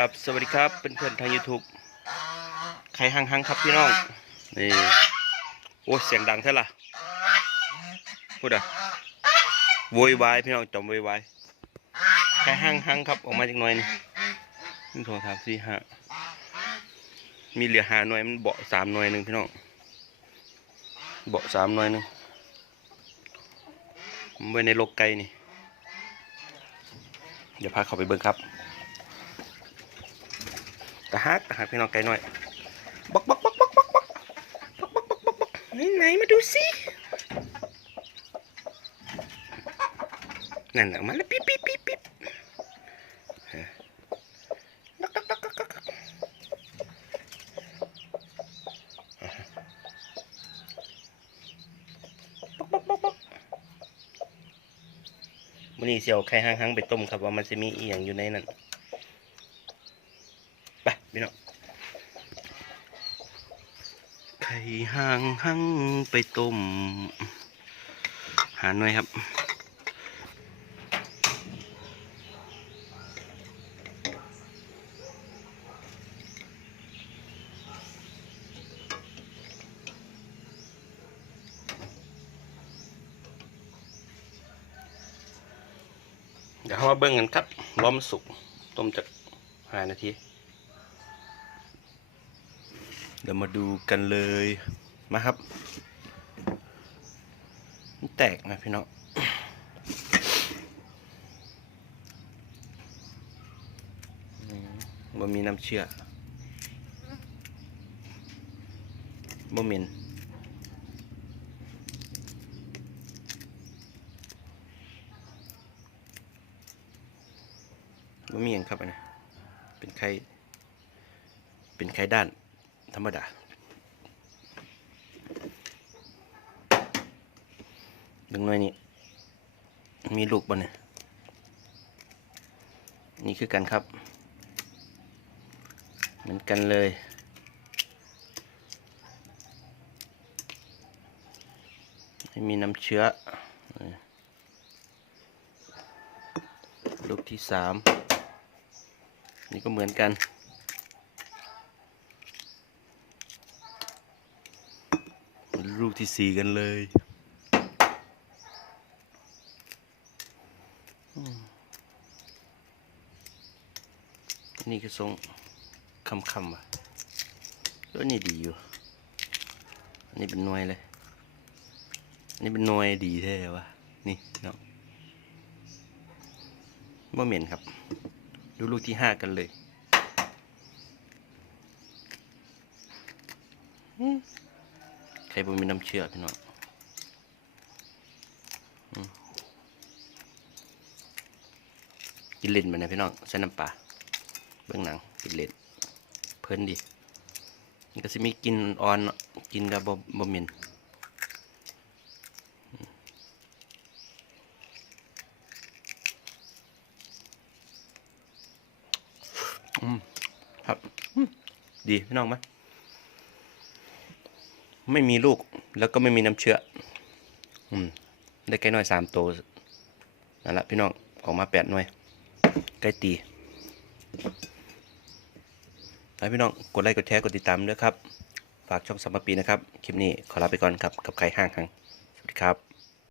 กับสวัสดีครับเพื่อนๆทาง YouTube ใครหังหังๆครับพี่น้อง นี่ โอ้เสียงดังเท่าล่ะพูดอะโวยวายพี่น้องจอมโวยวายใครหังหังๆครับออกมาจากหน่อยนี่หนึ่งสองสามสี่ห้ามีเหลือหาหน่วยมันเบาสามหน่วยหนึ่งพี่น้องเบาสามหน่วยหนึ่งมันไว้ในโลกไก่นี่ เดี๋ยวพาเขาไปเบิ่งครับ ตะฮักตะฮักพี่น้องไกลหน่อยบักบักบักบักบักบักบักบักบักบักบักไหนไหนมาดูสินั่นออกมาแล้วปิ๊บปิ๊บปิ๊บปิ๊บดักดักดักดักดักบักบักบักบักวันนี้เสี่ยวไข่ห้างๆไปต้มครับว่ามันจะมีอีหยังอยู่ในนั้น พี่น้องไข่ห่างหั่งไปต้ม หาหน่อยครับเดี๋ยวเรามาเบิ่งกันครับรอมสุก ต้มจากห้านาที เดี๋ยวมาดูกันเลยมาครับมันแตกนะพี่น้องบ่มีน้ำเชื่อบ่เหม็นบ่มีหยังครับอันนี้เป็นไข่เป็นไข่ด้าน ธรรมดาดึงหน่อยนี่มีลูกบ่เนี่ยนี่คือกันครับ เหมือนกันเลยไม่มีน้ำเชื้อ ลูกที่สามนี่ก็เหมือนกัน ลูกที่สี่กันเลยนี่คือทรงคำคำว่ะเออนี่ดีอยู่ อันนี้เป็นหน่วยเลย อันนี้เป็นหน่วยดีแท้วะ นี่เนาะบ่เหม็นครับ ดูลูกที่ห้ากันเลย อืม ครบ่มีน้ำเชื่อพี่น้องกินเล่นมานนะพี่น้องใส่น้ำปลาเบื้องหนังกินเล่นเพลินดีมันก็จะมีกินอ่อนกินกับบ่บ่เหม็นอืมครับดีพี่น้องไหม ไม่มีลูกแล้วก็ไม่มีน้ำเชื้อ อืม ได้ไก่น้อยสามตัวนั่นแหละพี่น้องออกมาแปดหน่วยไก่ตีไปพี่น้องกดไลค์กดแชร์กดติดตามด้วยครับ ฝากช่องสมปีนะครับ คลิปนี้ขอลาไปก่อนครับ กับไข่ห้างหังสวัสดีครับ